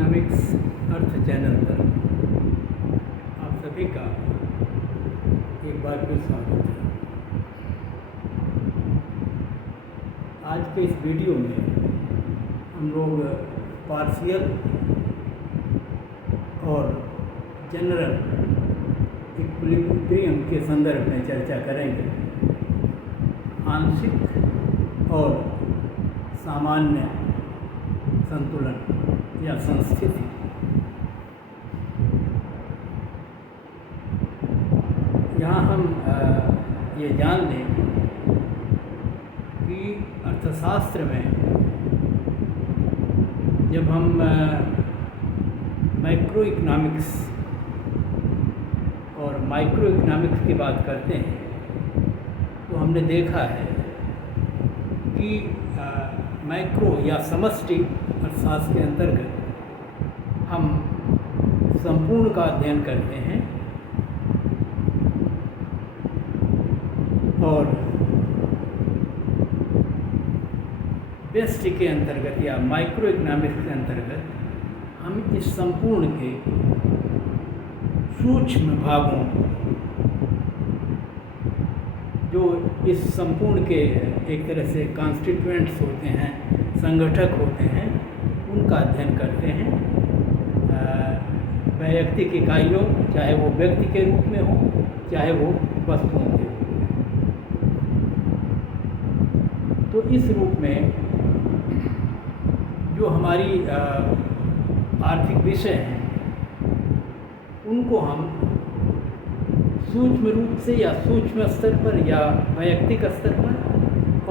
Economics अर्थ channel पर आप सभी का एक बार फिर स्वागत है। आज के इस वीडियो में हम लोग पार्शियल और जनरल इक्विलिब्रियम के संदर्भ में चर्चा करेंगे। आंशिक और सामान्य संतुलन या संस्थिति। यहाँ हम ये जान लें कि अर्थशास्त्र में जब हम मैक्रो इकोनॉमिक्स और माइक्रो इकोनॉमिक्स की बात करते हैं तो हमने देखा है कि मैक्रो या समष्टि अर्थशास्त्र के अंतर्गत हम संपूर्ण का अध्ययन करते हैं और व्यष्टि के अंतर्गत या माइक्रो इकोनॉमिक्स के अंतर्गत हम इस संपूर्ण के सूक्ष्म भागों, जो इस संपूर्ण के एक तरह से कॉन्स्टिट्यूएंट्स होते हैं, संगठक होते हैं, उनका अध्ययन करते हैं। वैयक्तिक इकाइयों, चाहे वो व्यक्ति के रूप में हो, चाहे वो वस्तुओं के रूप में। तो इस रूप में जो हमारी आर्थिक विषय हैं उनको हम सूक्ष्म रूप से या सूक्ष्म स्तर पर या वैयक्तिक स्तर पर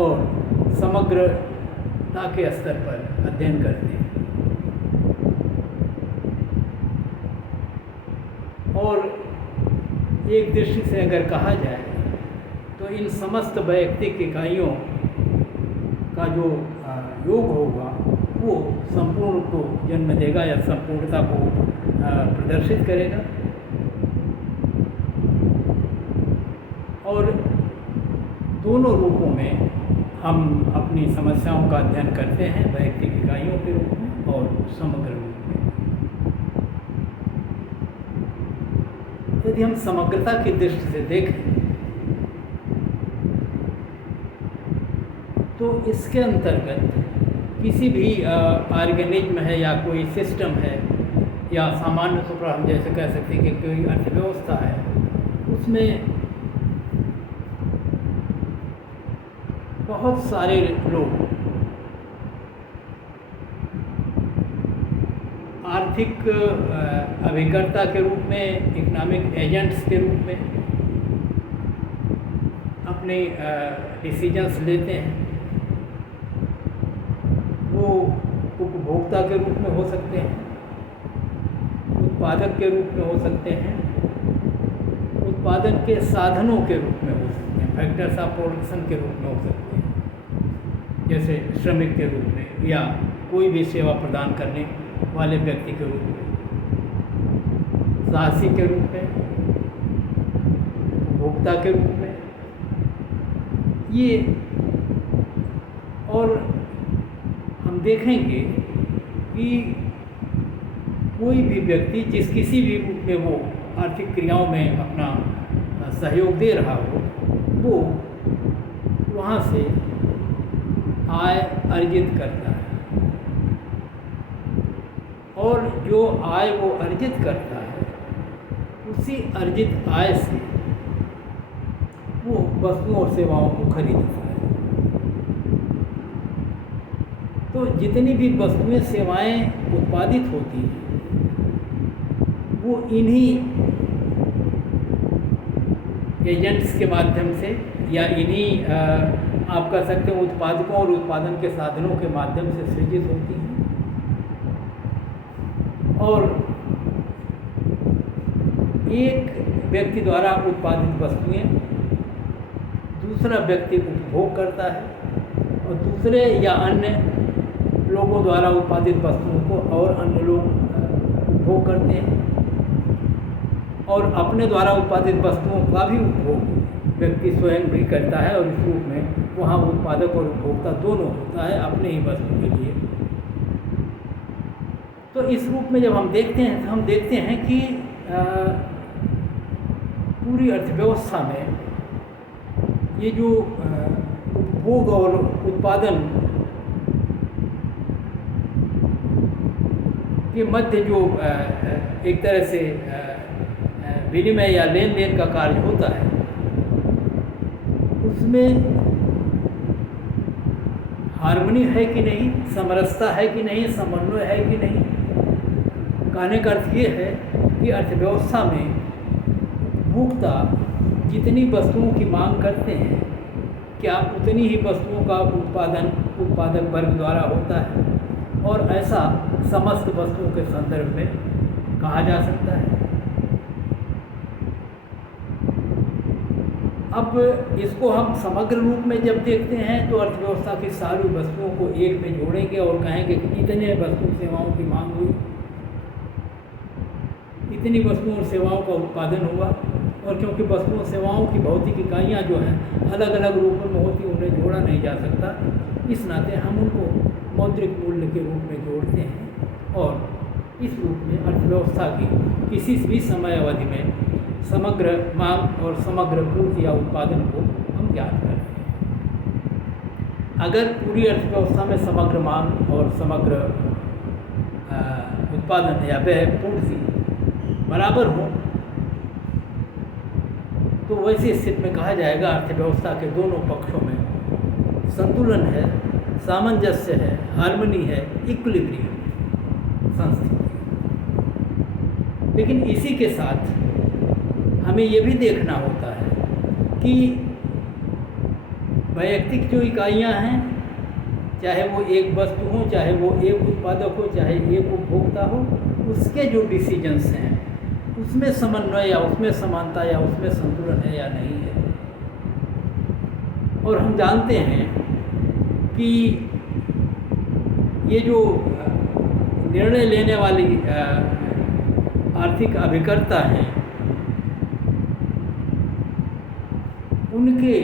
और समग्रता के स्तर पर अध्ययन करते हैं। और एक दृष्टि से अगर कहा जाए तो इन समस्त वैयक्तिक इकाइयों का जो योग होगा वो संपूर्ण को जन्म देगा या संपूर्णता को प्रदर्शित करेगा। और दोनों रूपों में हम अपनी समस्याओं का अध्ययन करते हैं, वैयक्तिक इकाइयों के रूप में और समग्र रूप में। यदि हम समग्रता की दृष्टि से देखें तो इसके अंतर्गत किसी भी ऑर्गेनिज्म है या कोई सिस्टम है या सामान्य तौर पर हम जैसे कह सकते हैं कि कोई अर्थव्यवस्था है, उसमें बहुत सारे लोग आर्थिक अभिकर्ता के रूप में, इकोनॉमिक एजेंट्स के रूप में अपने डिसीजंस लेते हैं। वो उपभोक्ता के रूप में हो सकते हैं, उत्पादक के रूप में हो सकते हैं, उत्पादन के साधनों के रूप में हो सकते हैं, फैक्टर्स ऑफ प्रोडक्शन के रूप में हो सकते हैं, जैसे श्रमिक के रूप में या कोई भी सेवा प्रदान करने वाले व्यक्ति के रूप में, साहसी के रूप में, उपभोक्ता के रूप में। ये और हम देखेंगे कि कोई भी व्यक्ति जिस किसी भी रूप में वो आर्थिक क्रियाओं में अपना सहयोग दे रहा हो, वो वहाँ से आय अर्जित करता है। और जो आय वो अर्जित करता है, उसी अर्जित आय से वो वस्तुओं और सेवाओं को खरीदता है। तो जितनी भी वस्तुएं सेवाएं उत्पादित होती हैं वो इन्हीं एजेंट्स के माध्यम से या इन्हीं आप कह सकते हैं उत्पादकों और उत्पादन के साधनों के माध्यम से सृजित होती हैं। और एक व्यक्ति द्वारा उत्पादित वस्तुएं दूसरा व्यक्ति उपभोग करता है और दूसरे या अन्य लोगों द्वारा उत्पादित वस्तुओं को और अन्य लोग उपभोग करते हैं। और अपने द्वारा उत्पादित वस्तुओं का भी उपभोग व्यक्ति स्वयं भी करता है और इस रूप में वहाँ उत्पादक और उपभोक्ता दोनों होता है अपने ही वस्तु के लिए। तो इस रूप में जब हम देखते हैं तो हम देखते हैं कि पूरी अर्थव्यवस्था में ये जो उपभोग और उत्पादन के मध्य जो एक तरह से विनिमय या लेन देन का कार्य होता है, उसमें हार्मनी है कि नहीं, समरसता है कि नहीं, समन्वय है कि नहीं। कहने का अर्थ ये है कि अर्थव्यवस्था में उपभोक्ता जितनी वस्तुओं की मांग करते हैं, क्या उतनी ही वस्तुओं का उत्पादक वर्ग द्वारा होता है, और ऐसा समस्त वस्तुओं के संदर्भ में कहा जा सकता है। अब इसको हम समग्र रूप में जब देखते हैं तो अर्थव्यवस्था की सारी वस्तुओं को एक में जोड़ेंगे और कहेंगे कि इतने वस्तु सेवाओं की मांग हुई, इतनी वस्तुओं और सेवाओं का उत्पादन हुआ। और क्योंकि वस्तुओं सेवाओं की भौतिक इकाइयाँ जो हैं अलग अलग रूपों में होती, उन्हें जोड़ा नहीं जा सकता, इस नाते हम उनको मौद्रिक मूल्य के रूप में जोड़ते हैं और इस रूप में अर्थव्यवस्था की किसी भी समय अवधि में समग्र मांग और समग्र पूर्ति या उत्पादन को हम ज्ञात करते हैं। अगर पूरी अर्थव्यवस्था में समग्र मांग और समग्र उत्पादन या व्यय पूर्ति बराबर हो तो वैसी स्थिति में कहा जाएगा अर्थव्यवस्था के दोनों पक्षों में संतुलन है, सामंजस्य है, हार्मनी है, इक्विलिब्रियम संस्थिति। लेकिन इसी के साथ हमें ये भी देखना होता है कि वैयक्तिक जो इकाइयाँ हैं, चाहे वो एक वस्तु हो, चाहे वो एक उत्पादक हो, चाहे एक उपभोक्ता हो, उसके जो डिसीजंस हैं उसमें समन्वय या उसमें समानता या उसमें संतुलन है या नहीं है। और हम जानते हैं कि ये जो निर्णय लेने वाली आर्थिक अभिकर्ता हैं, उनके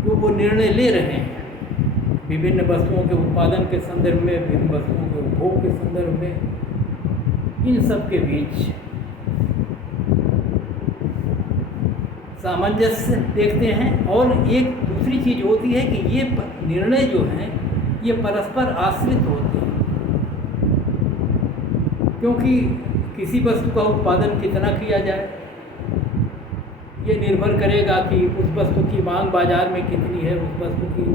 जो वो निर्णय ले रहे हैं विभिन्न वस्तुओं के उत्पादन के संदर्भ में, विभिन्न वस्तुओं के उपभोग के संदर्भ में, इन सब के बीच सामंजस्य देखते हैं। और एक दूसरी चीज़ होती है कि ये निर्णय जो हैं ये परस्पर आश्रित होते हैं, क्योंकि किसी वस्तु का उत्पादन कितना किया जाए ये निर्भर करेगा कि उस वस्तु की मांग बाज़ार में कितनी है, उस वस्तु की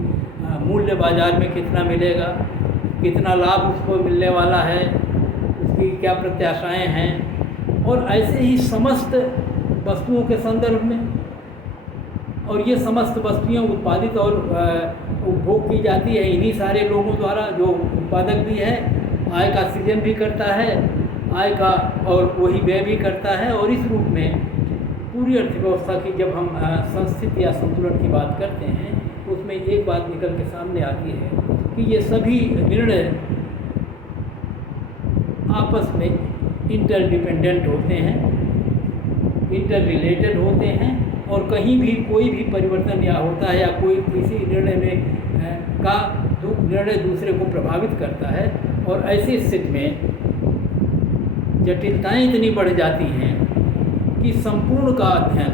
मूल्य बाज़ार में कितना मिलेगा, कितना लाभ उसको मिलने वाला है, उसकी क्या प्रत्याशाएं हैं। और ऐसे ही समस्त वस्तुओं के संदर्भ में, और ये समस्त वस्तुएं उत्पादित और उपभोग की जाती है इन्हीं सारे लोगों द्वारा, जो उत्पादक भी है, आय का सृजन भी करता है, आय का और वही व्यय भी करता है। और इस रूप में पूरी अर्थव्यवस्था की जब हम संस्थिति या संतुलन की बात करते हैं तो उसमें एक बात निकल के सामने आती है कि ये सभी निर्णय आपस में इंटरडिपेंडेंट होते हैं, इंटर रिलेटेड होते हैं, और कहीं भी कोई भी परिवर्तन या होता है या कोई किसी निर्णय में निर्णय दूसरे को प्रभावित करता है। और ऐसी स्थिति में जटिलताएं इतनी बढ़ जाती हैं कि संपूर्ण का अध्ययन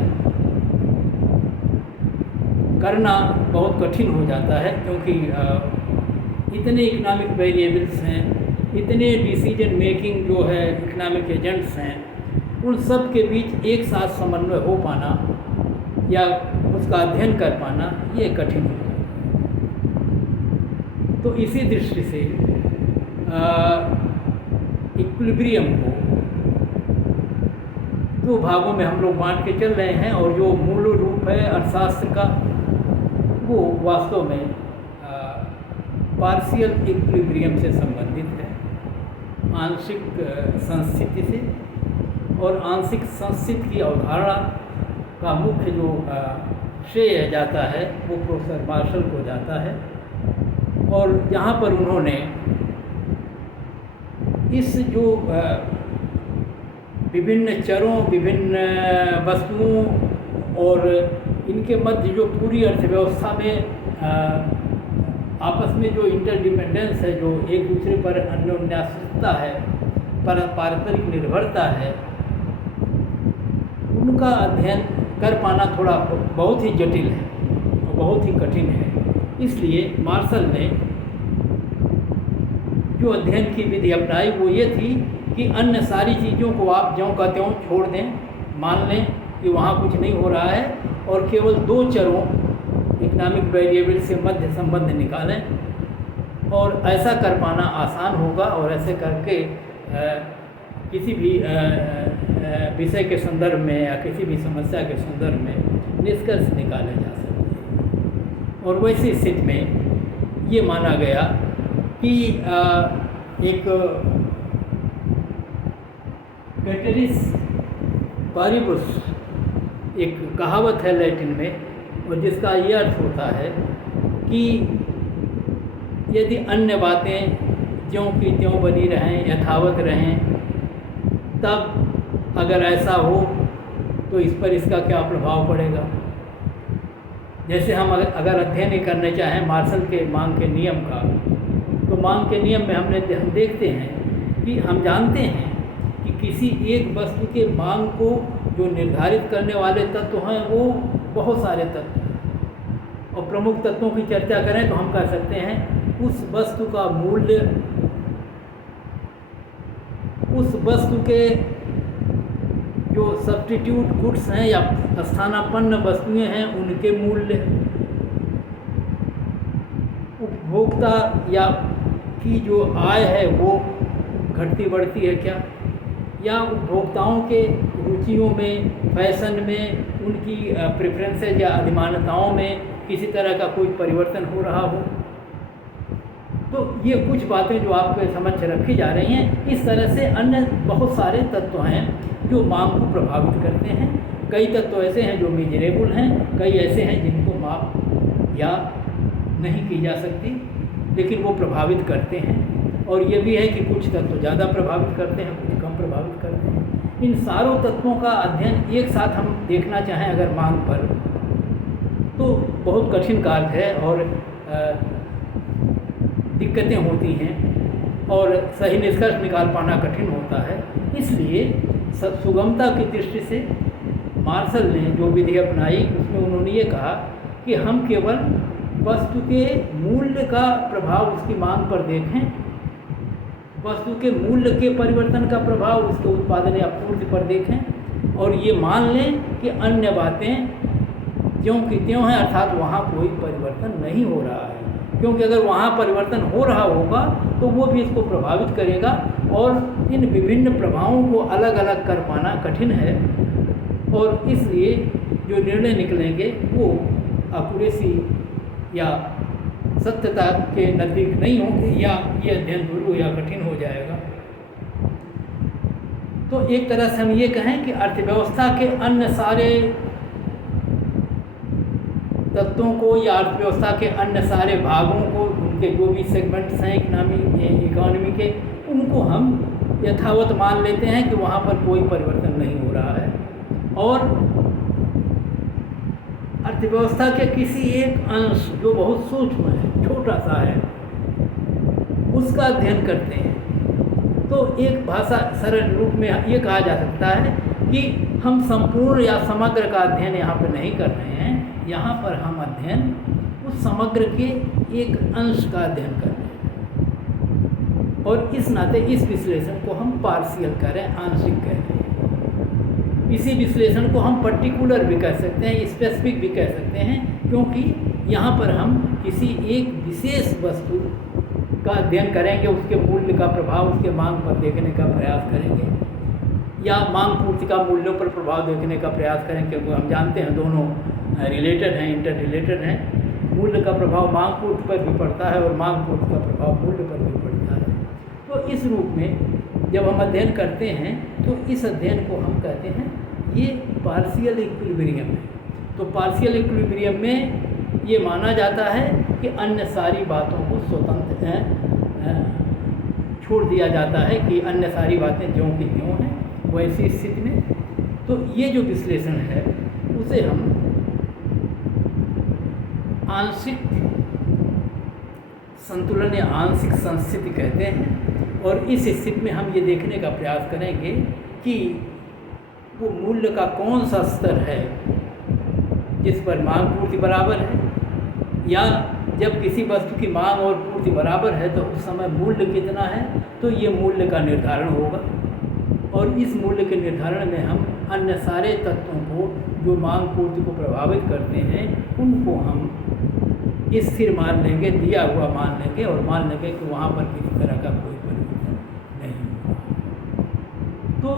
करना बहुत कठिन हो जाता है, क्योंकि इतने इकोनॉमिक वेरिएबल्स हैं, इतने डिसीजन मेकिंग जो है इकोनॉमिक एजेंट्स हैं, उन सब के बीच एक साथ समन्वय हो पाना या उसका अध्ययन कर पाना ये कठिन हो जाता है। तो इसी दृष्टि से इक्विलिब्रियम को दो भागों में हम लोग बांट के चल रहे हैं, और जो मूल रूप है अर्थशास्त्र का वो वास्तव में पार्शियल इक्विलिब्रियम से संबंधित है, आंशिक संस्थिति से। और आंशिक संस्थिति की अवधारणा का मुख्य जो श्रेय जाता है वो प्रोफेसर मार्शल को जाता है, और यहाँ पर उन्होंने इस जो विभिन्न चरों, विभिन्न वस्तुओं और इनके मध्य जो पूरी अर्थव्यवस्था में आपस में जो इंटरडिपेंडेंस है, जो एक दूसरे पर अन्योन्याश्रितता है, पारस्परिक निर्भरता है, उनका अध्ययन कर पाना थोड़ा बहुत ही जटिल है और बहुत ही कठिन है। इसलिए मार्शल ने जो अध्ययन की विधि अपनाई वो ये थी कि अन्य सारी चीज़ों को आप ज्यों का त्यों छोड़ दें, मान लें कि वहाँ कुछ नहीं हो रहा है, और केवल दो चरों इकोनॉमिक वेरिएबल से मध्य संबंध निकालें। और ऐसा कर पाना आसान होगा, और ऐसे करके किसी भी विषय के संदर्भ में या किसी भी समस्या के संदर्भ में निष्कर्ष निकाले जा सकते हैं। और वैसी स्थिति में ये माना गया कि एक कैटरिस पारिबस एक कहावत है लैटिन में, और जिसका ये अर्थ होता है कि यदि अन्य बातें ज्यों की त्यों बनी रहें, यथावत रहें, तब अगर ऐसा हो तो इस पर इसका क्या प्रभाव पड़ेगा। जैसे हम अगर अध्ययन ही करने चाहें मार्शल के मांग के नियम का, तो मांग के नियम में हम देखते हैं कि हम जानते हैं कि किसी एक वस्तु के मांग को जो निर्धारित करने वाले तत्व हैं वो बहुत सारे तत्व हैं। और प्रमुख तत्वों की चर्चा करें तो हम कह सकते हैं उस वस्तु का मूल्य, उस वस्तु के जो सब्स्टिट्यूट गुड्स हैं या स्थानापन्न वस्तुएं हैं उनके मूल्य, उपभोक्ता या की जो आय है वो घटती बढ़ती है क्या, या उपभोक्ताओं के रुचियों में, फैशन में, उनकी प्रेफरेंसेज या अधिमानताओं में किसी तरह का कोई परिवर्तन हो रहा हो। तो ये कुछ बातें जो आपके समक्ष रखी जा रही हैं। इस तरह से अन्य बहुत सारे तत्व हैं जो मांग को प्रभावित करते हैं। कई तत्व ऐसे हैं जो मेजरेबल हैं, कई ऐसे हैं जिनको माप या नहीं की जा सकती, लेकिन वो प्रभावित करते हैं। और ये भी है कि कुछ तत्व ज़्यादा प्रभावित करते हैं, कुछ कम प्रभावित करते हैं। इन सारों तत्वों का अध्ययन एक साथ हम देखना चाहें अगर मांग पर, तो बहुत कठिन कार्य है और दिक्कतें होती हैं और सही निष्कर्ष निकाल पाना कठिन होता है। इसलिए सुगमता की दृष्टि से मार्शल ने जो विधि अपनाई उसमें उन्होंने ये कहा कि हम केवल वस्तु के मूल्य का प्रभाव उसकी मांग पर देखें, वस्तु के मूल्य के परिवर्तन का प्रभाव उसके उत्पादन या पूर्ति पर देखें, और ये मान लें कि अन्य बातें ज्यों की त्यों हैं, अर्थात वहाँ कोई परिवर्तन नहीं हो रहा है। क्योंकि अगर वहाँ परिवर्तन हो रहा होगा तो वो भी इसको प्रभावित करेगा, और इन विभिन्न प्रभावों को अलग अलग कर पाना कठिन है। और इसलिए जो निर्णय निकलेंगे वो एक्यूरेसी या सत्यता के नज़दीक नहीं होंगे, या ये अध्ययन दुर्लभ या कठिन हो जाएगा। तो एक तरह से हम ये कहें कि अर्थव्यवस्था के अन्य सारे तत्वों को या अर्थव्यवस्था के अन्य सारे भागों को, उनके जो भी सेगमेंट्स हैं इकोनॉमी के, उनको हम यथावत मान लेते हैं कि वहाँ पर कोई परिवर्तन नहीं हो रहा है, और अर्थव्यवस्था के किसी एक अंश जो बहुत सूक्ष्म है, छोटा सा है, उसका अध्ययन करते हैं। तो एक भाषा सरल रूप में ये कहा जा सकता है कि हम संपूर्ण या समग्र का अध्ययन यहाँ पर नहीं कर रहे हैं, यहाँ पर हम अध्ययन उस समग्र के एक अंश का अध्ययन कर रहे हैं, और इस नाते इस विश्लेषण को हम पार्शियल कह रहे हैं, आंशिक कह रहे हैं। इसी विश्लेषण को हम पर्टिकुलर भी कह सकते हैं, स्पेसिफिक भी कह सकते हैं, क्योंकि यहाँ पर हम किसी एक विशेष वस्तु का अध्ययन करेंगे, उसके मूल्य का प्रभाव उसके मांग पर देखने का प्रयास करेंगे, या मांग पूर्ति का मूल्यों पर प्रभाव देखने का प्रयास करेंगे, क्योंकि हम जानते हैं दोनों रिलेटेड हैं, इंटर रिलेटेड हैं। मूल्य का प्रभाव मांग पूर्ति पर भी पड़ता है और मांग पूर्ति का प्रभाव मूल्य पर भी पड़ता है। तो इस रूप में जब हम अध्ययन करते हैं तो इस अध्ययन को हम कहते हैं ये पार्शियल इक्विलिब्रियम है। तो पार्शियल इक्विलिब्रियम में ये माना जाता है कि अन्य सारी बातों को स्वतंत्र छोड़ दिया जाता है, कि अन्य सारी बातें ज्यों की त्यों हैं वैसी स्थिति में। तो ये जो विश्लेषण है उसे हम आंशिक संतुलन या आंशिक संस्थिति कहते हैं। और इस स्थिति में हम ये देखने का प्रयास करेंगे कि वो मूल्य का कौन सा स्तर है जिस पर मांग पूर्ति बराबर है, या जब किसी वस्तु की मांग और पूर्ति बराबर है तो उस समय मूल्य कितना है, तो ये मूल्य का निर्धारण होगा। और इस मूल्य के निर्धारण में हम अन्य सारे तत्वों को जो मांग पूर्ति को प्रभावित करते हैं उनको हम स्थिर मान लेंगे, दिया हुआ मान लेंगे, और मान लेंगे कि वहाँ पर किसी तरह का कोई परिवर्तन नहीं होगा। तो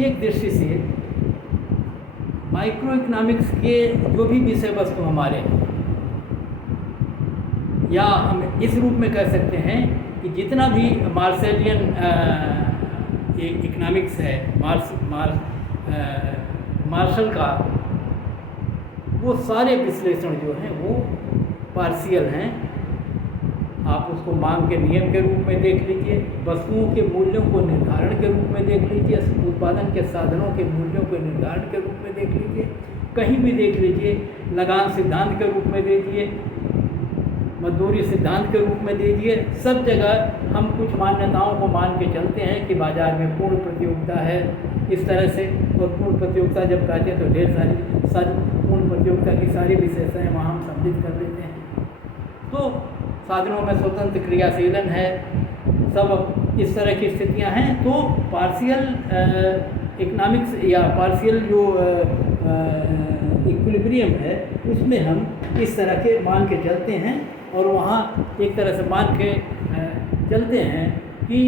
एक दृष्टि से माइक्रो इकोनॉमिक्स के जो भी विषय वस्तु हमारे हैं, या हम इस रूप में कह सकते हैं कि जितना भी मार्शलियन इकोनॉमिक्स है, मार्शल का, वो सारे विश्लेषण जो हैं वो पार्शियल हैं। आप उसको मांग के नियम के रूप में देख लीजिए, वस्तुओं के मूल्यों को निर्धारण के रूप में देख लीजिए, उत्पादन के साधनों के मूल्यों के निर्धारण के रूप में देख लीजिए, कहीं भी देख लीजिए, लगान सिद्धांत के रूप में देखिए, मजदूरी सिद्धांत के रूप में दीजिए। सब जगह हम कुछ मान्यताओं को मान के चलते हैं कि बाज़ार में पूर्ण प्रतियोगिता है इस तरह से, और पूर्ण प्रतियोगिता जब कहते हैं तो ढेर सारी पूर्ण प्रतियोगिता की सारी विशेषताएं वहाँ हम सम्मिलित कर लेते हैं। तो साधनों में स्वतंत्र क्रियाशीलन है, सब इस तरह की स्थितियाँ हैं। तो पार्शियल इकोनॉमिक्स या पार्शियल जो इक्विलिब्रियम है उसमें हम इस तरह के मान के चलते हैं, और वहाँ एक तरह से मान के चलते हैं कि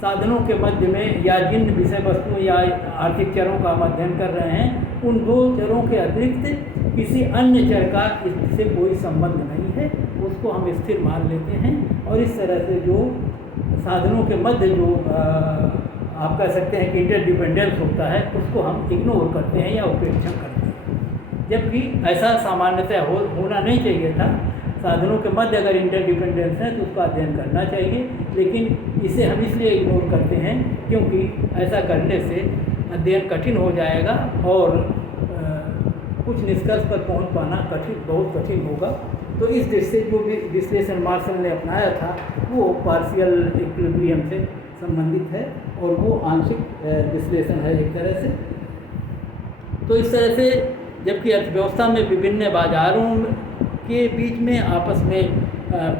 साधनों के मध्य में या जिन विषय वस्तुओं या आर्थिक चरों का हम अध्ययन कर रहे हैं उन दो चरों के अतिरिक्त किसी अन्य चर का इससे कोई संबंध नहीं है, उसको हम स्थिर मान लेते हैं। और इस तरह से जो साधनों के मध्य जो आप कह सकते हैं कि इंटरडिपेंडेंस होता है उसको हम इग्नोर करते हैं या उपेक्षा करते हैं, जबकि ऐसा सामान्यतः होना नहीं चाहिए था। साधनों के मध्य अगर इंटरडिपेंडेंस है तो उसका अध्ययन करना चाहिए, लेकिन इसे हम इसलिए इग्नोर करते हैं क्योंकि ऐसा करने से अध्ययन कठिन हो जाएगा और कुछ निष्कर्ष पर पहुंच पाना बहुत कठिन होगा। तो इस दृष्टि से जो भी विश्लेषण मार्शल ने अपनाया था वो पार्शियल इक्विलिब्रियम से संबंधित है, और वो आंशिक विश्लेषण है एक तरह से। तो इस तरह से जबकि अर्थव्यवस्था में विभिन्न बाजारों के बीच में आपस में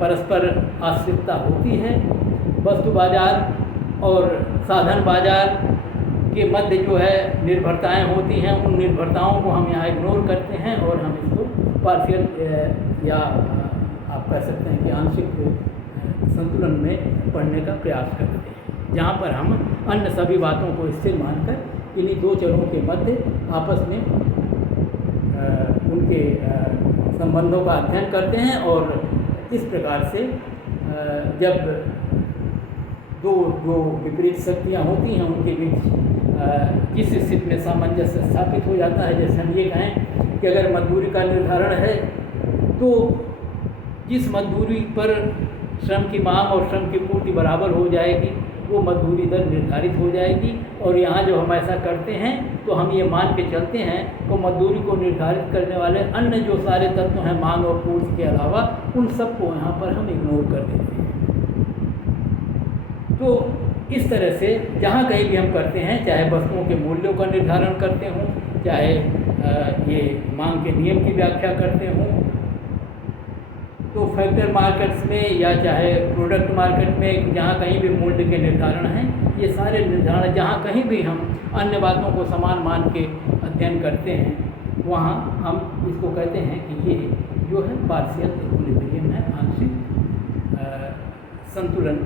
परस्पर आश्रितता होती है, वस्तु बाजार और साधन बाजार के मध्य जो है निर्भरताएं होती हैं, उन निर्भरताओं को हम यहाँ इग्नोर करते हैं और हम इसको पार्शियल या आप कह सकते हैं कि आंशिक संतुलन में पढ़ने का प्रयास करते हैं, जहाँ पर हम अन्य सभी बातों को स्थिर मानकर इन्हीं दो चरों के मध्य आपस में उनके संबंधों का अध्ययन करते हैं। और इस प्रकार से जब दो जो विपरीत शक्तियाँ होती हैं उनके बीच किस स्थिति में सामंजस्य स्थापित हो जाता है, जैसे हम ये कहें कि अगर मजदूरी का निर्धारण है तो जिस मजदूरी पर श्रम की मांग और श्रम की पूर्ति बराबर हो जाएगी वो मजदूरी दर निर्धारित हो जाएगी। और यहाँ जो हम ऐसा करते हैं तो हम ये मान के चलते हैं तो मजदूरी को निर्धारित करने वाले अन्य जो सारे तत्व हैं मांग और पूर्ति के अलावा उन सब को यहाँ पर हम इग्नोर कर देते हैं। तो इस तरह से जहाँ कहीं भी हम करते हैं, चाहे वस्तुओं के मूल्यों का निर्धारण करते हों, चाहे ये मांग के नियम की व्याख्या करते हों, तो फैक्टर मार्केट्स में या चाहे प्रोडक्ट मार्केट में जहाँ कहीं भी मूल्य के निर्धारण हैं, ये सारे निर्धारण जहाँ कहीं भी हम अन्य बातों को समान मान के अध्ययन करते हैं वहाँ हम इसको कहते हैं कि ये जो है पार्शियल इक्विलिब्रियम है, आंशिक संतुलन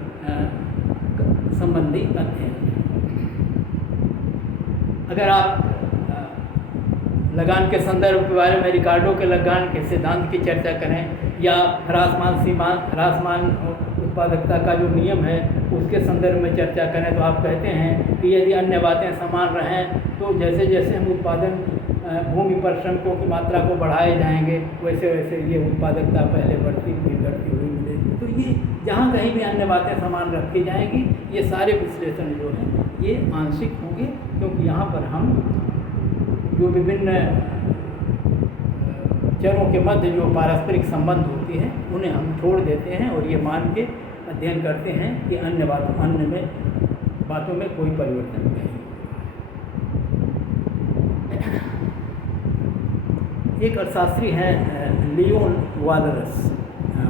संबंधी अध्ययन। अगर आप लगान के संदर्भ के बारे में रिकार्डो के लगान के सिद्धांत की चर्चा करें या ह्रासमान उत्पादकता का जो नियम है उसके संदर्भ में चर्चा करें तो आप कहते हैं कि यदि अन्य बातें समान रहें तो जैसे जैसे हम उत्पादन भूमि पर श्रमिकों की मात्रा को बढ़ाए जाएंगे वैसे वैसे ये उत्पादकता पहले बढ़ती हुई घटती हुई मिलेगी। तो ये जहाँ कहीं भी अन्य बातें समान रखी जाएंगी ये सारे विश्लेषण जो हैं ये आंशिक होंगे, क्योंकि यहाँ पर हम जो विभिन्न चरों के मध्य जो पारस्परिक संबंध होती हैं उन्हें हम छोड़ देते हैं और ये मान के अध्ययन करते हैं कि अन्य बातों में कोई परिवर्तन नहीं। एक अर्थशास्त्री हैं लियोन वालरस,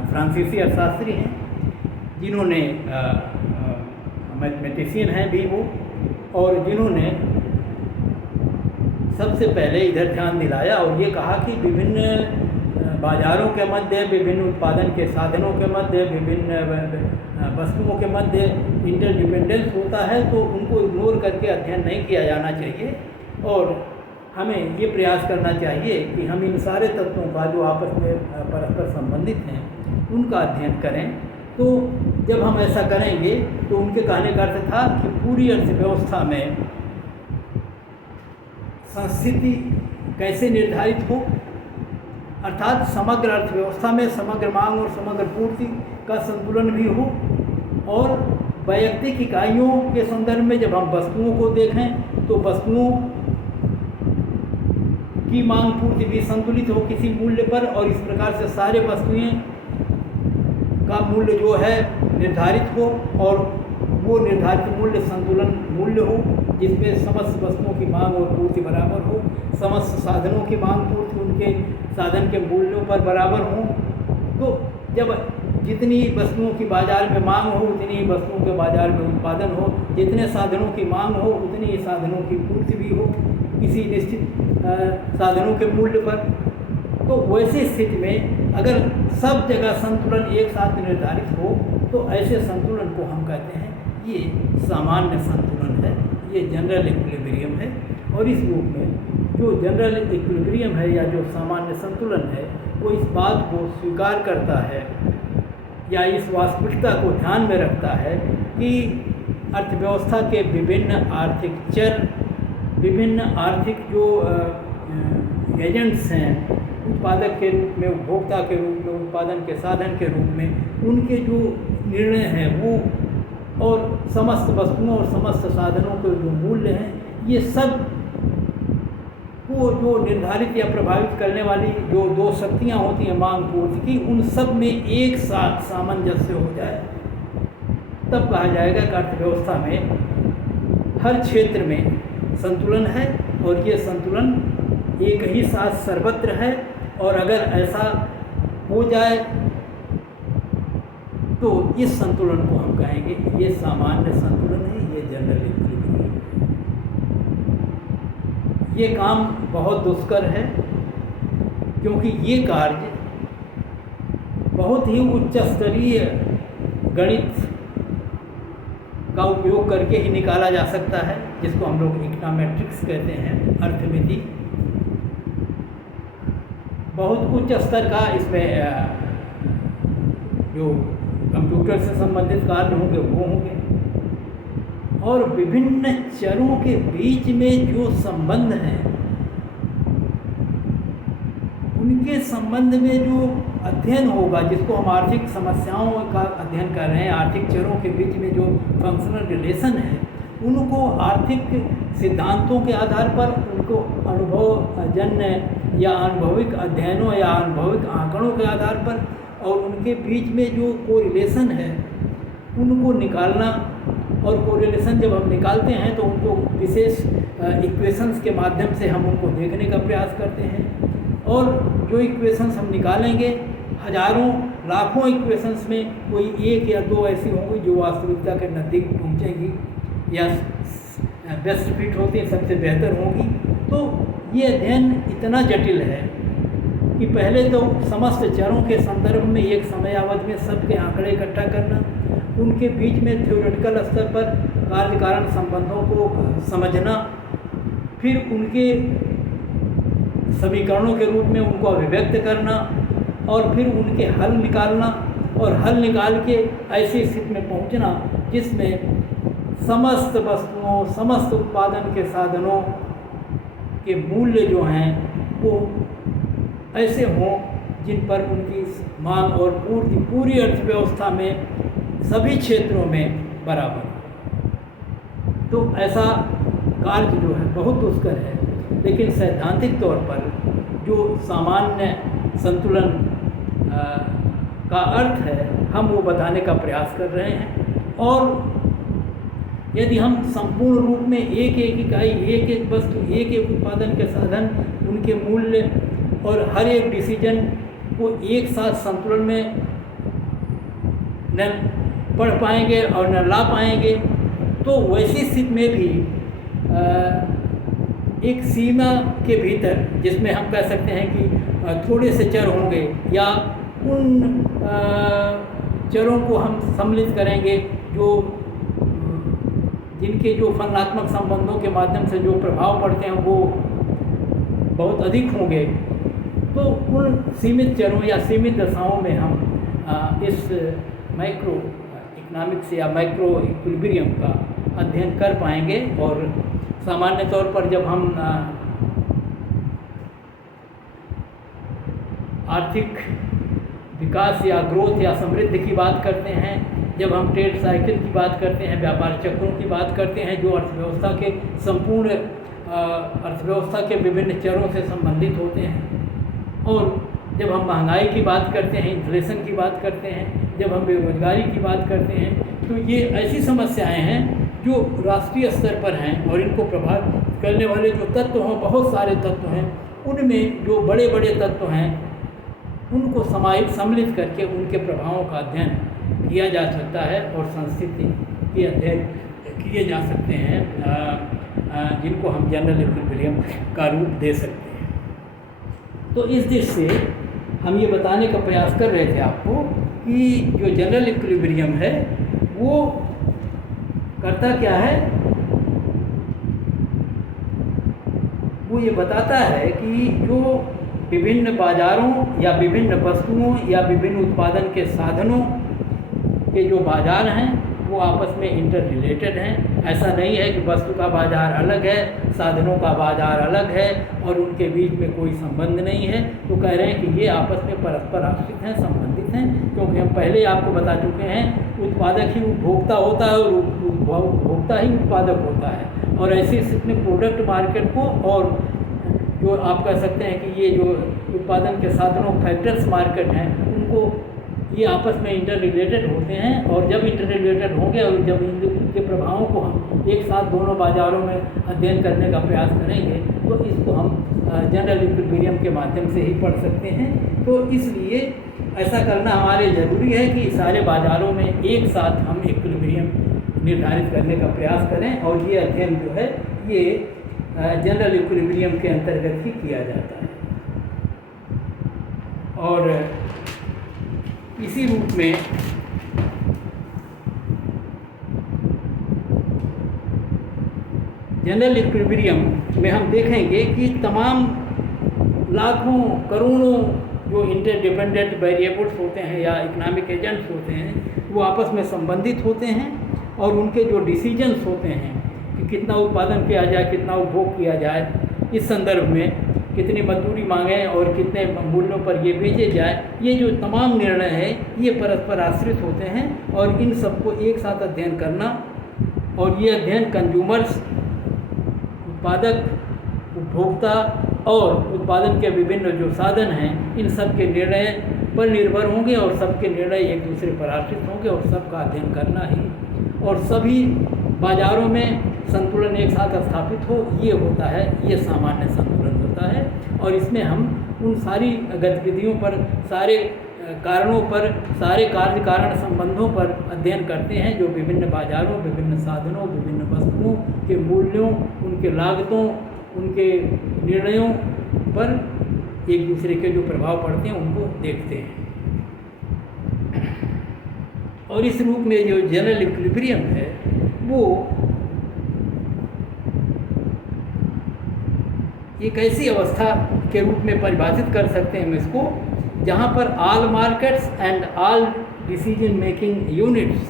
फ्रांसीसी अर्थशास्त्री हैं, जिन्होंने मैथमेटिशियन हैं भी वो, और जिन्होंने सबसे पहले इधर ध्यान दिलाया और ये कहा कि विभिन्न बाज़ारों के मध्य, विभिन्न उत्पादन के साधनों के मध्य, विभिन्न वस्तुओं के मध्य इंटरडिपेंडेंस होता है, तो उनको इग्नोर करके अध्ययन नहीं किया जाना चाहिए और हमें ये प्रयास करना चाहिए कि हम इन सारे तत्वों का जो आपस में परस्पर संबंधित हैं उनका अध्ययन करें। तो जब हम ऐसा करेंगे तो उनके कहने का अर्थ था कि पूरी अर्थव्यवस्था में संस्थिति कैसे निर्धारित हो, अर्थात समग्र अर्थव्यवस्था में समग्र मांग और समग्र पूर्ति का संतुलन भी हो, और वैयक्तिक इकाइयों के संदर्भ में जब हम वस्तुओं को देखें तो वस्तुओं की मांग पूर्ति भी संतुलित हो किसी मूल्य पर, और इस प्रकार से सारे वस्तुएं का मूल्य जो है निर्धारित हो और वो निर्धारित मूल्य संतुलन मूल्य हो जिसमें समस्त वस्तुओं की मांग और पूर्ति बराबर हो, समस्त साधनों की मांग पूर्ति उनके साधन के मूल्यों पर बराबर हो। तो जब जितनी वस्तुओं की बाज़ार में मांग हो उतनी ही वस्तुओं के बाज़ार में उत्पादन हो, जितने साधनों की मांग हो उतनी ही साधनों की पूर्ति भी हो किसी निश्चित साधनों के मूल्य पर। तो वैसी स्थिति में अगर सब जगह संतुलन एक साथ निर्धारित हो तो ऐसे संतुलन को हम कहते हैं ये सामान्य संतुलन है, ये जनरल इक्विलिब्रियम है। और इस रूप में जो जनरल इक्विलिब्रियम है या जो सामान्य संतुलन है वो इस बात को स्वीकार करता है या इस वास्तविकता को ध्यान में रखता है कि अर्थव्यवस्था के विभिन्न आर्थिक चर, विभिन्न आर्थिक जो एजेंट्स हैं, उत्पादक के रूप में, उपभोक्ता के रूप में, उत्पादन के साधन के रूप में, उनके जो निर्णय हैं वो और समस्त वस्तुओं और समस्त साधनों के जो मूल्य हैं, ये सब को जो निर्धारित या प्रभावित करने वाली जो दो शक्तियाँ होती हैं मांग पूर्ति की, उन सब में एक साथ सामंजस्य हो जाए तब कहा जाएगा कि अर्थव्यवस्था में हर क्षेत्र में संतुलन है और ये संतुलन एक ही साथ सर्वत्र है। और अगर ऐसा हो जाए तो इस संतुलन को हम कहेंगे ये सामान्य संतुलन है, ये जनरल इक्विलिब्रियम है। ये काम बहुत दुष्कर है क्योंकि ये कार्य बहुत ही उच्च स्तरीय गणित का उपयोग करके ही निकाला जा सकता है, जिसको हम लोग इकोनॉमेट्रिक्स कहते हैं, अर्थमिति। बहुत उच्च स्तर का इसमें जो कंप्यूटर से संबंधित कार्य होंगे वो होंगे, और विभिन्न चरों के बीच में जो संबंध हैं उनके संबंध में जो अध्ययन होगा, जिसको हम आर्थिक समस्याओं का अध्ययन कर रहे हैं, आर्थिक चरों के बीच में जो फंक्शनल रिलेशन है, उनको आर्थिक सिद्धांतों के आधार पर, उनको अनुभवजन्य या अनुभविक अध्ययनों या अनुभविक आंकड़ों के आधार पर, और उनके बीच में जो कोरिलेशन है उनको निकालना। और कोरिलेशन जब हम निकालते हैं तो उनको विशेष इक्वेशंस के माध्यम से हम उनको देखने का प्रयास करते हैं, और जो इक्वेशंस हम निकालेंगे हजारों लाखों इक्वेशंस में कोई एक या दो ऐसी होंगी जो वास्तविकता के नज़दीक पहुँचेंगी या बेस्ट फिट होती हैं, सबसे बेहतर होंगी। तो ये अध्ययन इतना जटिल है कि पहले तो समस्त चरों के संदर्भ में एक समयावधि में सबके आंकड़े इकट्ठा करना, उनके बीच में थ्योरेटिकल स्तर पर कार्य कारण संबंधों को समझना, फिर उनके समीकरणों के रूप में उनको अभिव्यक्त करना, और फिर उनके हल निकालना, और हल निकाल के ऐसी स्थिति में पहुंचना जिसमें समस्त वस्तुओं, समस्त उत्पादन के साधनों के मूल्य जो हैं वो ऐसे हों जिन पर उनकी मांग और पूर्ति पूरी अर्थव्यवस्था में सभी क्षेत्रों में बराबर। तो ऐसा कार्य जो है बहुत दुष्कर है, लेकिन सैद्धांतिक तौर पर जो सामान्य संतुलन का अर्थ है, हम वो बताने का प्रयास कर रहे हैं। और यदि हम संपूर्ण रूप में एक एक इकाई, एक एक वस्तु, एक एक उत्पादन के साधन, उनके मूल्य और हर एक डिसीजन को एक साथ संतुलन में न पढ़ पाएंगे और न ला पाएंगे, तो वैसी स्थिति में भी एक सीमा के भीतर, जिसमें हम कह सकते हैं कि थोड़े से चर होंगे या उन चरों को हम सम्मिलित करेंगे जो जिनके जो फलनात्मक संबंधों के माध्यम से जो प्रभाव पड़ते हैं वो बहुत अधिक होंगे, तो उन सीमित चरों या सीमित दशाओं में हम इस माइक्रो इकोनॉमिक्स या माइक्रो इक्विलिब्रियम का अध्ययन कर पाएंगे। और सामान्य तौर पर जब हम आर्थिक विकास या ग्रोथ या समृद्धि की बात करते हैं, जब हम ट्रेड साइकिल की बात करते हैं, व्यापार चक्रों की बात करते हैं जो अर्थव्यवस्था के संपूर्ण अर्थव्यवस्था के विभिन्न चरों से संबंधित होते हैं, और जब हम महंगाई की बात करते हैं, इन्फ्लेशन की बात करते हैं, जब हम बेरोजगारी की बात करते हैं, तो ये ऐसी समस्याएं हैं जो राष्ट्रीय स्तर पर हैं और इनको प्रभावित करने वाले जो तत्व हैं, बहुत सारे तत्व हैं, उनमें जो बड़े बड़े तत्व हैं उनको सम्मिलित करके उनके प्रभावों का अध्ययन किया जा सकता है और संस्थिति के अध्ययन किए जा सकते हैं, जिनको हम जनरल इक्विलिब्रियम का रूप दे सकते हैं। तो इस दृष्टि से हम ये बताने का प्रयास कर रहे थे आपको कि जो जनरल इक्विलिब्रियम है वो करता क्या है, वो ये बताता है कि जो विभिन्न बाज़ारों या विभिन्न वस्तुओं या विभिन्न उत्पादन के साधनों के जो बाज़ार हैं वो आपस में इंटर रिलेटेड हैं। ऐसा नहीं है कि वस्तु का बाज़ार अलग है, साधनों का बाज़ार अलग है और उनके बीच में कोई संबंध नहीं है। तो कह रहे हैं कि ये आपस में परस्पर आश्रित हैं, संबंधित हैं, क्योंकि हम पहले आपको बता चुके हैं उत्पादक ही उपभोक्ता होता है और उपभोक्ता ही उत्पादक होता है। और ऐसी स्थिति में प्रोडक्ट मार्केट को और जो आप कह सकते हैं कि ये जो उत्पादन के साधनों फैक्टर्स मार्केट हैं उनको ये आपस में इंटर रिलेटेड होते हैं। और जब इंटर रिलेटेड होंगे और जब इनके प्रभावों को हम एक साथ दोनों बाज़ारों में अध्ययन करने का प्रयास करेंगे तो इसको हम जनरल इक्विलिब्रियम के माध्यम से ही पढ़ सकते हैं। तो इसलिए ऐसा करना हमारे ज़रूरी है कि सारे बाज़ारों में एक साथ हम इक्विलिब्रियम निर्धारित करने का प्रयास करें, और ये अध्ययन जो है ये जनरल इक्विलिब्रियम के अंतर्गत ही किया जाता है। और इसी रूप में जनरल इक्विलिब्रियम में हम देखेंगे कि तमाम लाखों करोड़ों जो इंटरडिपेंडेंट वेरिएबल्स होते हैं या इकोनॉमिक एजेंट्स होते हैं वो आपस में संबंधित होते हैं, और उनके जो डिसीजंस होते हैं कि कितना उत्पादन किया जाए, कितना उपभोग किया जाए, इस संदर्भ में कितनी मजदूरी मांगें और कितने मूल्यों पर ये बेचे जाए, ये जो तमाम निर्णय हैं ये परस्पर आश्रित होते हैं। और इन सबको एक साथ अध्ययन करना, और ये अध्ययन कंज्यूमर्स, उत्पादक, उपभोक्ता और उत्पादन के विभिन्न जो साधन हैं इन सब के निर्णय पर निर्भर होंगे, और सबके निर्णय एक दूसरे पर आश्रित होंगे, और सबका अध्ययन करना ही, और सभी बाज़ारों में संतुलन एक साथ स्थापित हो, ये होता है, ये सामान्य संतुलन होता है। और इसमें हम उन सारी गतिविधियों पर, सारे कारणों पर, सारे कार्य कारण संबंधों पर अध्ययन करते हैं जो विभिन्न बाज़ारों, विभिन्न साधनों, विभिन्न वस्तुओं के मूल्यों, उनके लागतों, उनके निर्णयों पर एक दूसरे के जो प्रभाव पड़ते हैं उनको देखते हैं। और इस रूप में जो जनरल इक्विलिब्रियम है वो एक ऐसी अवस्था के रूप में परिभाषित कर सकते हैं हम इसको, जहाँ पर all markets and all decision making units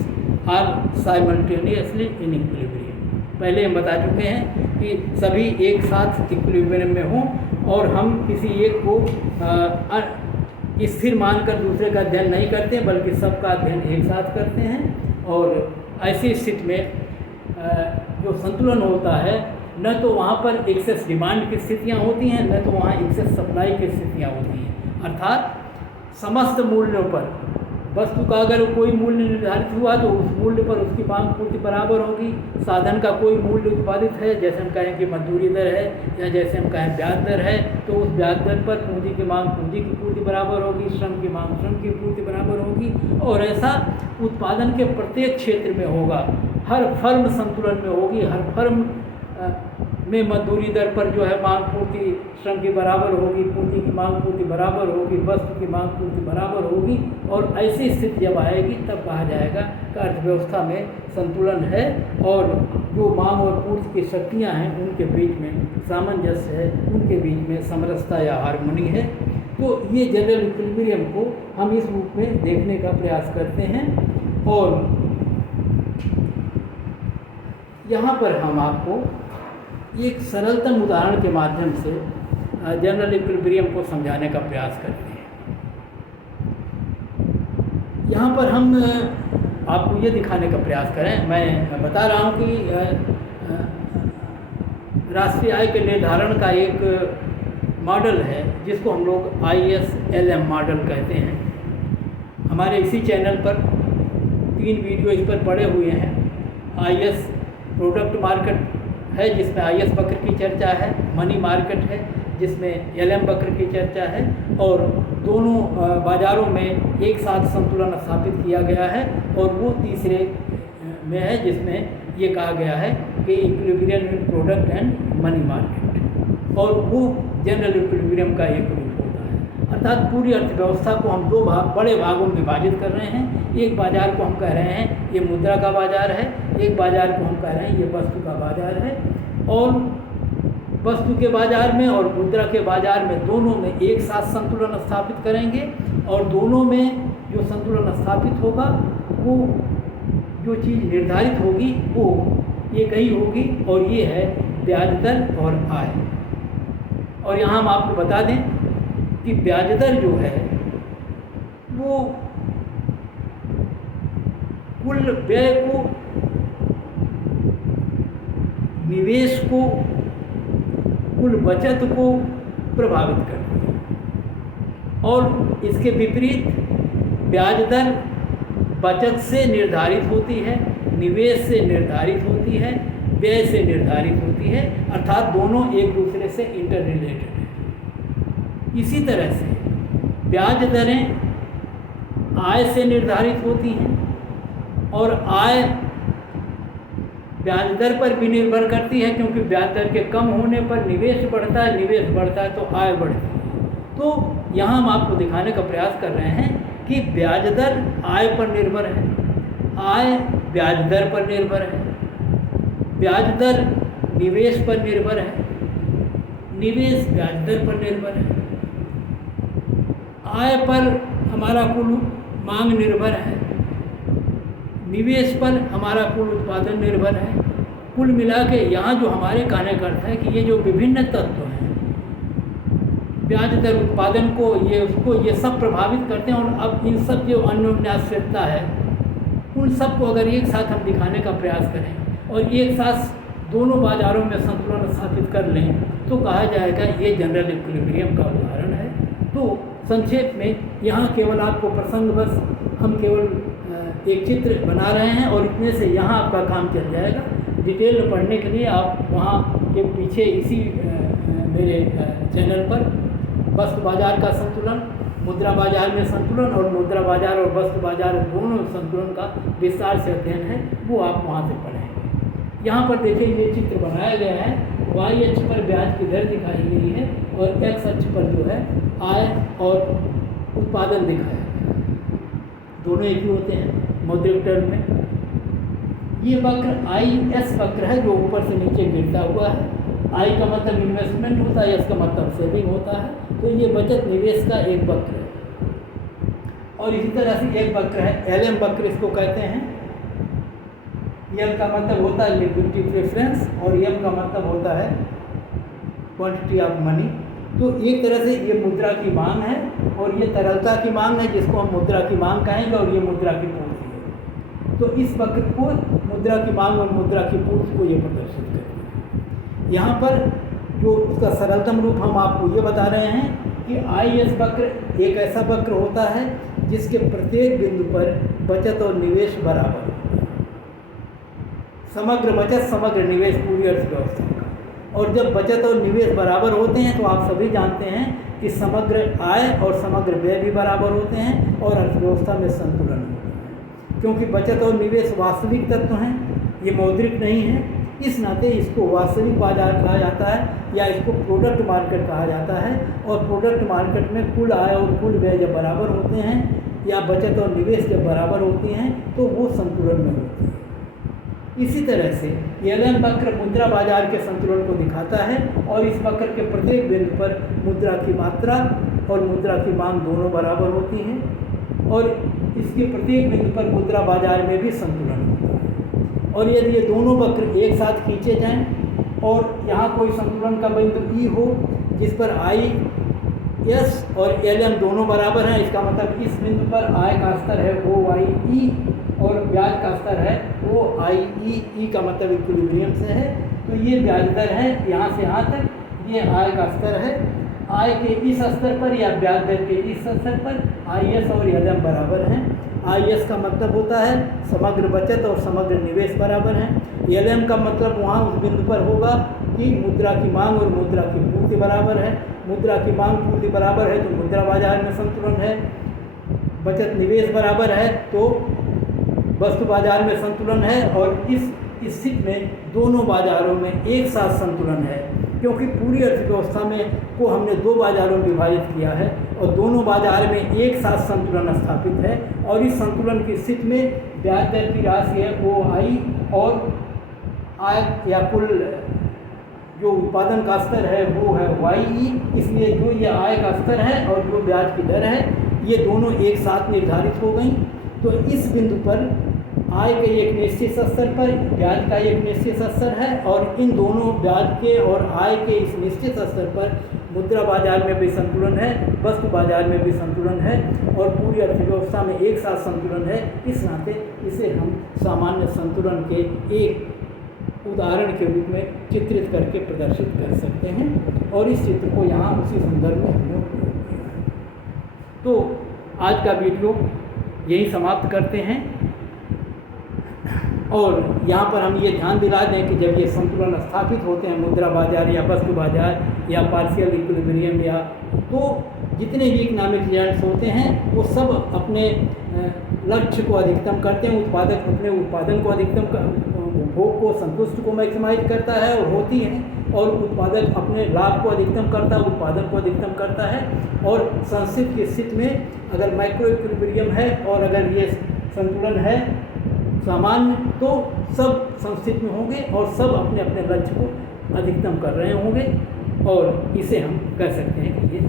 are simultaneously in equilibrium. पहले हम बता चुके हैं कि सभी एक साथ इक्विलिब्रियम में हों, और हम किसी एक को स्थिर मानकर दूसरे का अध्ययन नहीं करते, बल्कि सबका अध्ययन एक साथ करते हैं। और ऐसी स्थिति में जो संतुलन होता है, न तो वहाँ पर एक्सेस डिमांड की स्थितियाँ होती हैं, न तो वहाँ एक्सेस सप्लाई की स्थितियाँ होती हैं। अर्थात समस्त मूल्यों पर वस्तु का अगर कोई मूल्य निर्धारित हुआ तो उस मूल्य पर उसकी मांग पूर्ति बराबर होगी। साधन का कोई मूल्य उत्पादित है, जैसे हम कहें कि मजदूरी दर है या जैसे हम कहें ब्याज दर है, तो उस ब्याज दर पर पूंजी की मांग पूंजी की पूर्ति बराबर होगी, श्रम की मांग श्रम की पूर्ति बराबर होगी। और ऐसा उत्पादन के प्रत्येक क्षेत्र में होगा, हर फर्म संतुलन में होगी, हर फर्म में मजदूरी दर पर जो है मांग पूर्ति श्रम की बराबर होगी, पूंजी की मांग पूर्ति बराबर होगी, वस्तु की मांग पूर्ति बराबर होगी। और ऐसी स्थिति जब आएगी तब कहा जाएगा कि अर्थव्यवस्था में संतुलन है और जो मांग और पूर्ति की शक्तियाँ हैं उनके बीच में सामंजस्य है, उनके बीच में समरसता या हार्मनी है। तो ये जनरल इक्विलिब्रियम को हम इस रूप में देखने का प्रयास करते हैं। और यहाँ पर हम आपको एक सरलतम उदाहरण के माध्यम से जनरल इक्विलिब्रियम को समझाने का प्रयास करते हैं। यहाँ पर हम आपको ये दिखाने का प्रयास करें, मैं बता रहा हूँ कि राष्ट्रीय आय के निर्धारण का एक मॉडल है जिसको हम लोग ISLM मॉडल कहते हैं। हमारे इसी चैनल पर 3 वीडियो इस पर पड़े हुए हैं। IS प्रोडक्ट मार्केट है जिसमें IS वक्र की चर्चा है, मनी मार्केट है जिसमें LM वक्र की चर्चा है, और दोनों बाज़ारों में एक साथ संतुलन स्थापित किया गया है। और वो तीसरे में है जिसमें ये कहा गया है कि equilibrium in product and money market, और वो जनरल इक्विलिब्रियम का एक रूप होता है। अर्थात पूरी अर्थव्यवस्था को हम 2 बड़े भागों में विभाजित कर रहे हैं। एक बाज़ार को हम कह रहे हैं ये मुद्रा का बाज़ार है, एक बाज़ार को हम कह रहे हैं ये वस्तु का बाज़ार है। और वस्तु के बाज़ार में और मुद्रा के बाज़ार में दोनों में एक साथ संतुलन स्थापित करेंगे, और दोनों में जो संतुलन स्थापित होगा वो जो चीज़ निर्धारित होगी वो एक ही होगी, और ये है ब्याज दर और आय। और यहाँ हम आपको बता दें कि ब्याज दर जो है वो कुल व्यय को, निवेश को, कुल बचत को प्रभावित करती है। और इसके विपरीत ब्याज दर बचत से निर्धारित होती है, निवेश से निर्धारित होती है, व्यय से निर्धारित होती है, अर्थात दोनों एक दूसरे से इंटर रिलेटेड है। इसी तरह से ब्याज दरें आय से निर्धारित होती हैं, और आय ब्याज दर पर भी निर्भर करती है, क्योंकि ब्याज दर के कम होने पर निवेश बढ़ता है, निवेश बढ़ता है तो आय बढ़ती है। तो यहाँ हम आपको दिखाने का प्रयास कर रहे हैं कि ब्याज दर आय पर निर्भर है, आय ब्याज दर पर निर्भर है, ब्याज दर निवेश पर निर्भर है, निवेश ब्याज दर पर निर्भर है, आय पर हमारा कुल मांग निर्भर है, निवेश पर हमारा कुल उत्पादन निर्भर है। कुल मिला के यहाँ जो हमारे कहने का अर्थ है कि ये जो विभिन्न तत्व हैं ब्याज दर उत्पादन को, ये उसको, ये सब प्रभावित करते हैं। और अब इन सब जो अन्योन्याश्रितता है उन सब को अगर एक साथ हम दिखाने का प्रयास करें और एक साथ दोनों बाज़ारों में संतुलन स्थापित कर लें तो कहा जाएगा ये जनरल इक्विलिब्रियम का उदाहरण है। तो संक्षेप में यहाँ केवल आपको प्रसंगवश हम केवल एक चित्र बना रहे हैं और इतने से यहाँ आपका काम चल जाएगा। डिटेल में पढ़ने के लिए आप वहाँ के पीछे इसी मेरे चैनल पर वस्तु बाजार का संतुलन, मुद्रा बाजार में संतुलन और मुद्रा बाजार और वस्तु बाजार दोनों संतुलन का विस्तार से अध्ययन है, वो आप वहाँ से पढ़ेंगे। यहाँ पर देखिए ये चित्र बनाया गया है, y अक्ष पर ब्याज की दर दिखाई गई है और x अक्ष पर जो है आय और उत्पादन दिखाया गया है। दोनों एक ही होते हैं मौद्रिक टर्म में। ये वक्र IS वक्र है जो ऊपर से नीचे गिरता हुआ है। I का मतलब इन्वेस्टमेंट होता है, S का मतलब सेविंग होता है। तो ये बचत निवेश का एक वक्र है। और इसी तरह से एक वक्र है LM वक्र, इसको कहते हैं। L का मतलब होता है लिक्विडिटी प्रेफरेंस और M का मतलब होता है क्वांटिटी ऑफ मनी। तो एक तरह से ये मुद्रा की मांग है और ये तरलता की मांग है जिसको हम मुद्रा की मांग कहेंगे, और ये मुद्रा की पूर्ति है। तो इस वक्र को मुद्रा की मांग और मुद्रा की पूर्ति को ये प्रदर्शित करते हैं। यहाँ पर जो उसका सरलतम रूप हम आपको ये बता रहे हैं कि IS वक्र एक ऐसा वक्र होता है जिसके प्रत्येक बिंदु पर बचत और निवेश बराबर होता है। समग्र बचत समग्र निवेश पूरी अर्थव्यवस्था का। और जब बचत और निवेश बराबर होते हैं तो आप सभी जानते हैं कि समग्र आय और समग्र व्यय भी बराबर होते हैं और अर्थव्यवस्था में संतुलन होता है। क्योंकि बचत और निवेश वास्तविक तत्व हैं, ये मौद्रिक नहीं है, इस नाते इसको वास्तविक बाजार कहा जाता है या इसको प्रोडक्ट मार्केट कहा जाता है। और प्रोडक्ट मार्केट में कुल आय और कुल व्यय जब बराबर होते हैं या बचत और निवेश जब बराबर होती हैं तो वो संतुलन में होती है। इसी तरह से एलन वक्र मुद्रा बाजार के संतुलन को दिखाता है और इस वक्र के प्रत्येक बिंदु पर मुद्रा की मात्रा और मुद्रा की मांग दोनों बराबर होती हैं और इसके प्रत्येक बिंदु पर मुद्रा बाजार में भी संतुलन होता है। और यदि ये दोनों वक्र एक साथ खींचे जाएं और यहाँ कोई संतुलन का बिंदु E हो जिस पर IS और LM दोनों बराबर हैं, इसका मतलब इस बिंदु पर आय का स्तर है OYE और ब्याज का स्तर है OIE। E का मतलब इक्विलिब्रियम से है, तो ये ब्याज दर है यहाँ से यहाँ तक, ये आय का स्तर है। आय के इस स्तर पर या ब्याज दर के इस स्तर पर IS और LM बराबर हैं। IS का मतलब होता है समग्र बचत और समग्र निवेश बराबर हैं। LM का मतलब वहाँ उस बिंदु पर होगा कि मुद्रा की मांग और मुद्रा की पूर्ति बराबर है। मुद्रा की मांग पूर्ति बराबर है तो मुद्रा बाजार में संतुलन है। बचत निवेश बराबर है तो वस्तु बाजार में संतुलन है। और इस स्थिति में दोनों बाजारों में एक साथ संतुलन है, क्योंकि पूरी अर्थव्यवस्था में को हमने दो बाजारों में विभाजित किया है और दोनों बाजार में एक साथ संतुलन स्थापित है। और इस संतुलन की स्थिति में ब्याज दर की राशि है OI और आय या कुल जो उत्पादन का स्तर है वो है YE। इसलिए जो ये आय का स्तर है और जो ब्याज की दर है ये दोनों एक साथ निर्धारित हो गई। तो इस बिंदु पर आय के एक निश्चित स्तर पर ब्याज का एक निश्चित स्तर है और इन दोनों ब्याज के और आय के इस निश्चित स्तर पर मुद्रा बाजार में भी संतुलन है, वस्तु बाजार में भी संतुलन है और पूरी अर्थव्यवस्था में एक साथ संतुलन है। इस नाते इसे हम सामान्य संतुलन के एक उदाहरण के रूप में चित्रित करके प्रदर्शित कर सकते हैं और इस चित्र को यहाँ उसी संदर्भ में हमने उपयोग किया। तो आज का वीडियो यही समाप्त करते हैं और यहाँ पर हम ये ध्यान दिला दें कि जब ये संतुलन स्थापित होते हैं मुद्रा बाजार या वस्तु बाजार या पार्शियल इक्विलिब्रियम या तो जितने भी इकोनॉमिक एजेंट्स होते हैं वो सब अपने लक्ष्य को अधिकतम करते हैं। उत्पादक अपने उत्पादन को अधिकतम उपभोग को संतुष्ट को मैक्सिमाइज करता है और होती है और उत्पादक अपने लाभ को अधिकतम करता है, उत्पादन को अधिकतम करता है। और संस्थिति की स्थिति में अगर माइक्रो इक्विलिब्रियम है और अगर ये संतुलन है सामान्य तो सब संस्थिति में होंगे और सब अपने अपने लक्ष्य को अधिकतम कर रहे होंगे और इसे हम कह सकते हैं कि ये